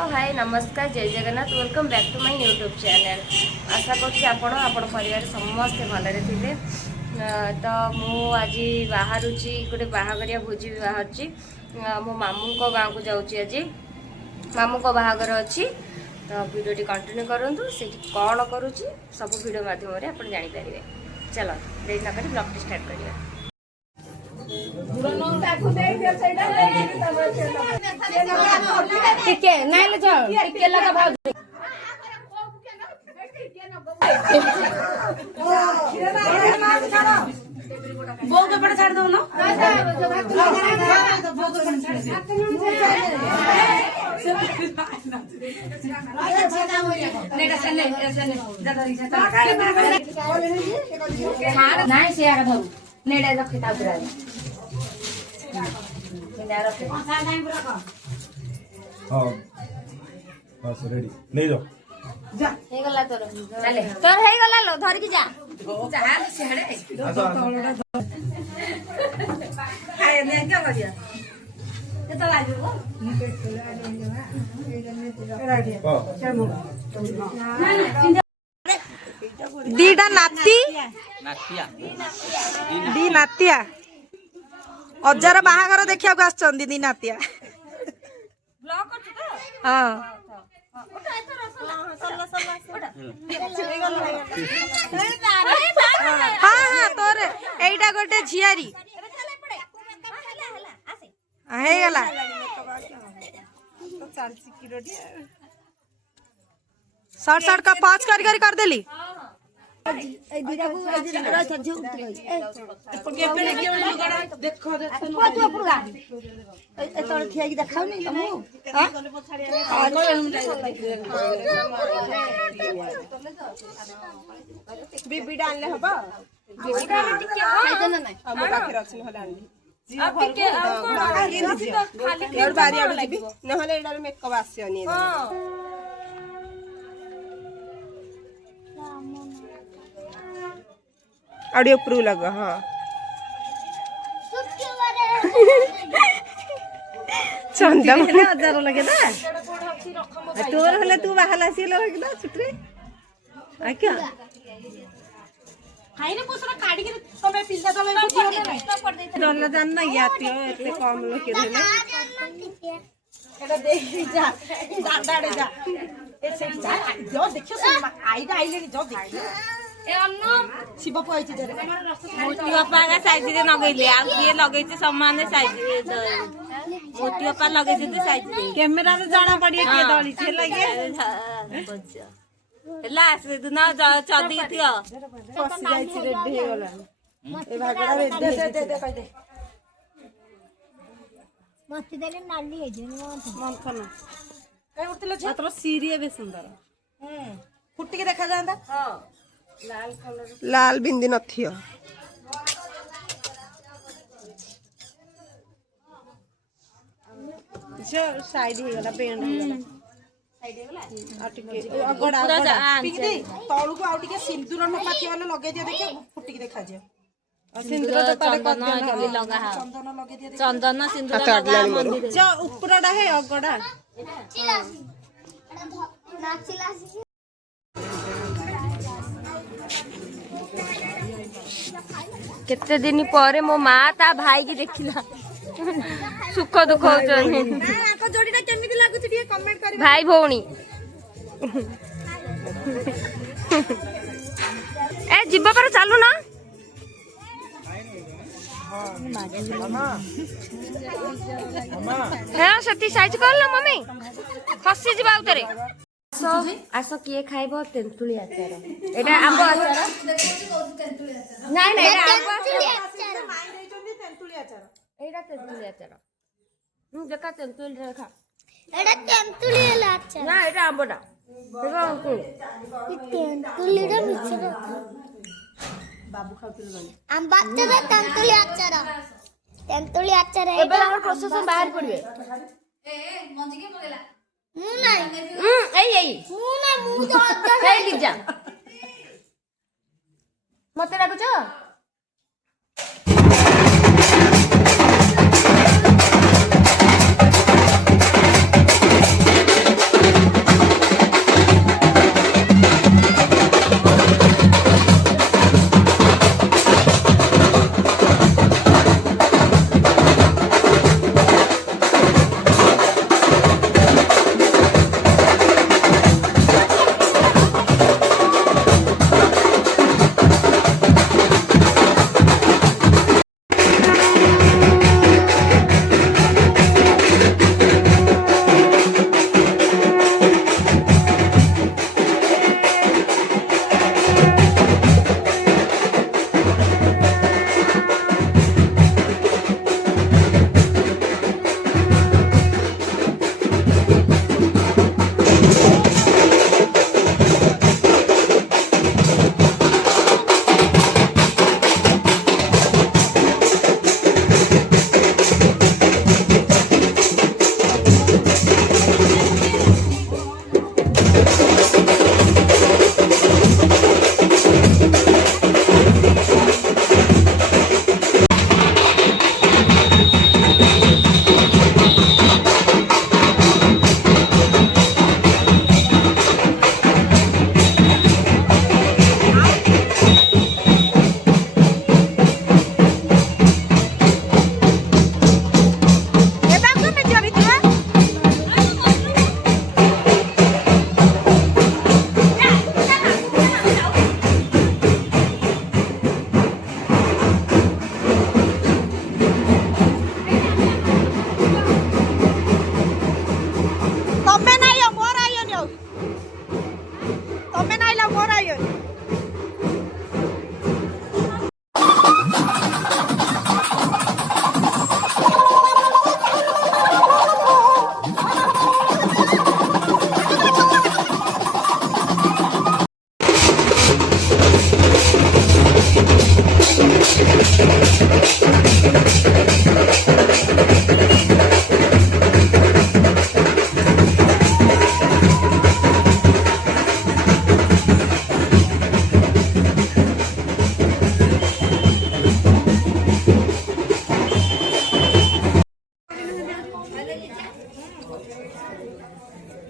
हाय नमस्कार जय Jagannath welcome back to my YouTube channel. आशा कर परिवार समस्ते भलरे थे। तो मु आज बाहर गोटे बाहाघरिया भोजी भी बाहर मो मामू को गाँव को जाऊँगी। आज मामू को बाहागर अच्छी तो वीडियो कंटिन्यू करूँ से कौन करुँची सब वीडियो माध्यम आप जानीपारे। चलो देरी न कर ब्लॉग स्टार्ट करिए। बो के पड़ छाड़ दो ना नहीं से आगा धरू नेडा रखे ता पूरा हां बस रेडी ले जाओ जा हे गला तोर चले तोर हे गला लो धर की जा जा सिहड़े हाय ने क्या कर दिया केता लागो दीटा नाती दी नातिया अजार बाहागर देखिया को आछन दी नातिया ब्लॉग कर तो हां हाँ हाँ तोर एटा गोटे झियारी गला शॉर्ट शॉर्ट का पाँच कर देली बिबिडा आनले हबा बिबिडा खाइते ना नै हम पाखर अछि नहले आनली और बारी आडू जीबी नहले एडार मेकअप आसियोनी ऑडियो प्रू लगा हां चंदा मने हजार लगे ना तोर हले तू बाहला सिलो लगे ना छुटरे आ क्या खाइने कोसरा काडी के तमे पिल्ला तले पड़ दे डल्ला जान ना यातियो एते कम लगे देले एटा देख जा दादाड़े जा ए से जा जो देखियो आईडा आइले जो देखियो ए अन्नो शिव पइछि धरे मोटी बापा का साइज रे लगैले आ किए लगैछि समान साइज रे मोटी बापा लगैछि तो साइज रे कैमरा रे जाना पड़ी के दली छे लगे लास्ट दिन चदी थियो फसी जाइछि रेडी हे गला ए भागड़ा रे दे कह दे मस्ती देले नाली हे जे मन खन कई उठले छ तोर सीरिया बे सुंदर फुट्टी के देखा जांदा हां लाल कलर लाल बिंदी नथियो जो साइड हे गला पेंड हे गला साइड हे गला आटिके अगड़ा पिक दे तळु को आउटिके सिंदूर न पाथि वाला लगे दियो देखियो फुट्टी के देखा जे सिंदूर तो तारे चंदन लगा हा चंदन लगे दियो चंदन सिंदूर लगा मंदिर जो ऊपरडा हे अगड़ा नाचिला केते दिन पर मो माँ ता भाई की देखिला सुख दुख भाई भौणी ए जीव पर चालू ना है सती साइज कर लो मम्मी खसी जीवा उतरे आस किए खाइब तेंतुली आचार एटा आंब आचार नहीं नहीं एटा आंब आचार तेंतुली आचार एटा तेंतुली आचार देखा तेंतुली रेखा एटा तेंतुली आचार ना एटा आंबटा देखा तेंतुली रे मिछरे बाबू खाउतिल गनी आंबा तेरे तेंतुली आचार एबे हमर प्रोसेस बाहर पड़िबे ए मंजी के पगेला मु नहीं मु ना मु तो ए गिर जा मते डाकुछ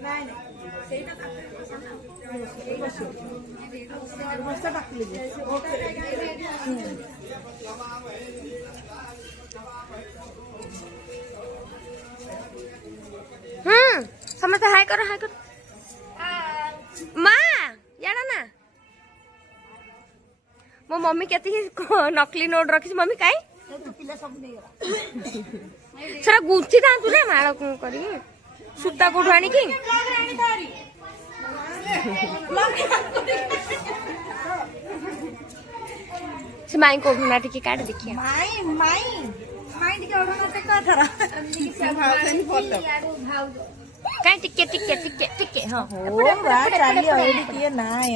ନାଇଁ ସେଇଟା ବସ୍ତା ଡାକିଲେ ଯେ ସମସ୍ତେ ହାଇ କର ମା ଜାଣ ନା ମୋ ମମି କେତିକି ନକଲି ନୋଟ ରଖିଛି ମମି କାଇଁ ପିଲା ସବୁ ନେଇଗଲା ସେଟା ଗୁଞ୍ଚି ଥାନ୍ତୁ ନା ମାଳ କରିକି ସୂତା କୋଉଠୁ ଆଣିକି ସେ ମାଇଁ କୋଉଠୁ ନା ଟିକେ କାଢି ଦେଖିଆ ମାଇଁ ଟିକେ ଅଢଣ ଟେକ ଏଥର କାଇଁ ଟିକେ ଟିକେ ଟିକେ ଟିକେ ହଁ କିଏ ନାଇଁ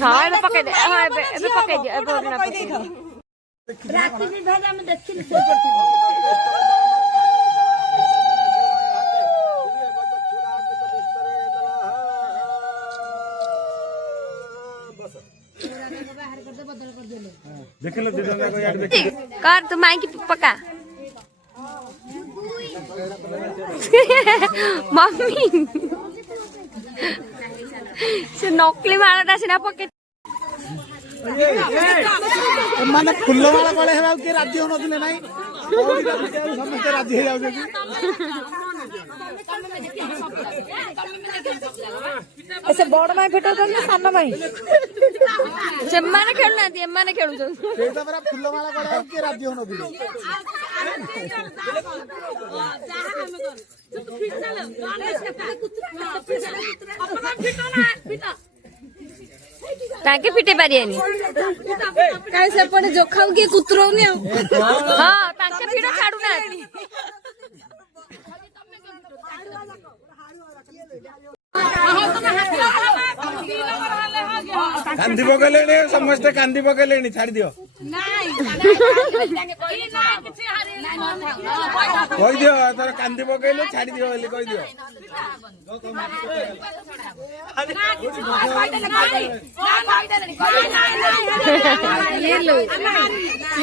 ହଁ ଏବେ ପକେଇ ଦେ ହଁ ଏବେ ପକେଇ ଦିଅ ଏବେ ଅରୁଣା ପକେଇ ଦିଅ ରାତି ବିଭାଗ ଆମେ ଦେଖିଲି ଶୋଇପଡିଥିଲୁ ଦେଖିଲ कर तू माई की पका मम्मी से नकली मालाटा सिना पके ମାନେ ଫୁଲ ମାଳ କଳେ ହେବାକୁ କିଏ ରାଜି ହଉନଥିଲେ ନାଇଁ ସମସ୍ତେ ରାଜି ହେଇଯାଉଛନ୍ତି ସେ ବଡ ମାଇଁ ଫେଟଉଛନ୍ତି ସାନ ମାଇଁ ସେମାନେ ଖେଳୁନାହାନ୍ତି ଏମାନେ ଖେଳୁଛନ୍ତି ସେଇଟା ପରା ଫୁଲ ମାଳ କଳେ ହେବାକୁ କିଏ ରାଜି ହଉନଥିଲେ ताके पिटे पारियानी काई सेपटे जोखाऊ किए कुतरौनी हां ताके पिटा छाडू ना कांदी पकड़े समस्ते कांदी पकड़े छाड़ दियो कही दियो तर कांदी पकड़े छाड़ दियो बोली कही दियो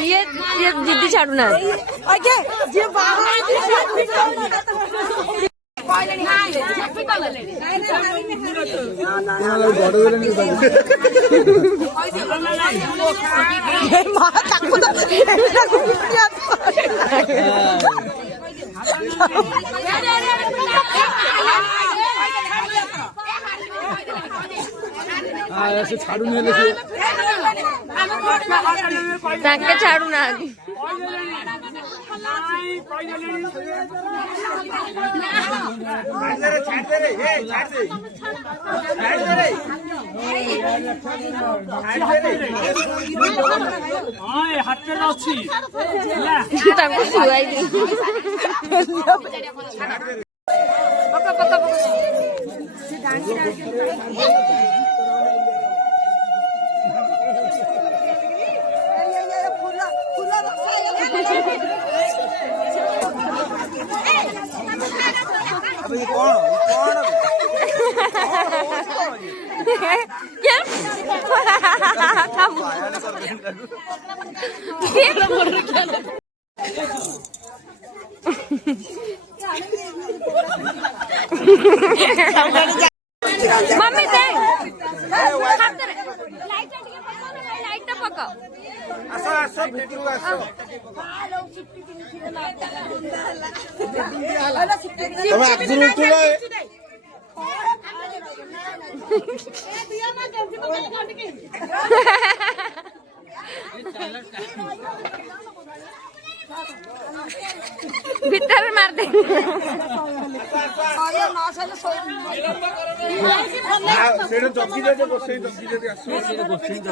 ये जिद्दी छाडू ना आगे जे बाहर ऐसे छाड़ू नहीं ताके छाडू ना ताको सुवाई दी पका पका पका मम्मी दे लाइट पका आसो आसो भितरु आसो तमे आगुरु उठिलो भीतर मार दे सेठो जगी दे बसई जगी दे आसो